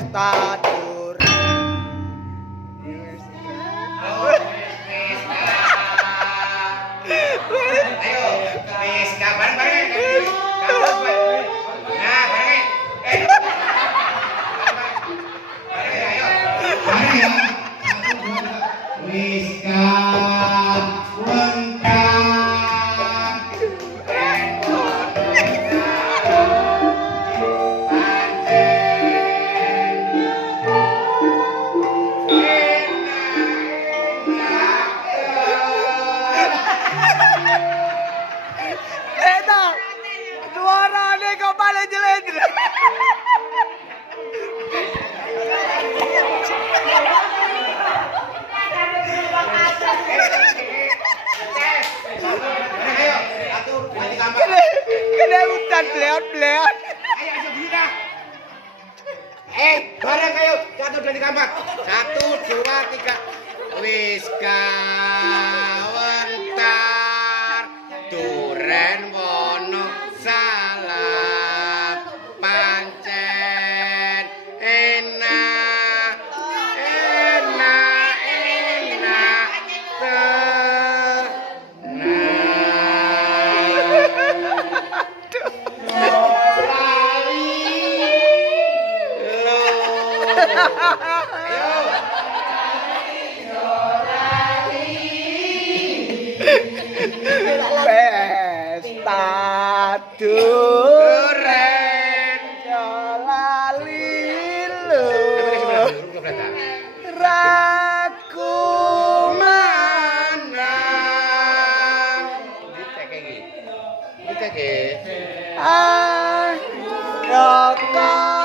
pesta duren. Ayo, wis kapan bareng? Nah, bareng. Bareng ayo. Bareng ya. Wis kapan Enak. Suarane kok paling jelek. ayo, satu, dua, tiga, empat. Kena hutan bleon-bleon. Ayo, ayo, bunyi dah. Bareng ayo, satu, dua, tiga, empat. Satu, dua, tiga. Wis kawentar duren wono salah pancen enak enak enak Pesta duren jalalilu raku manang Dicek iki. ah rokok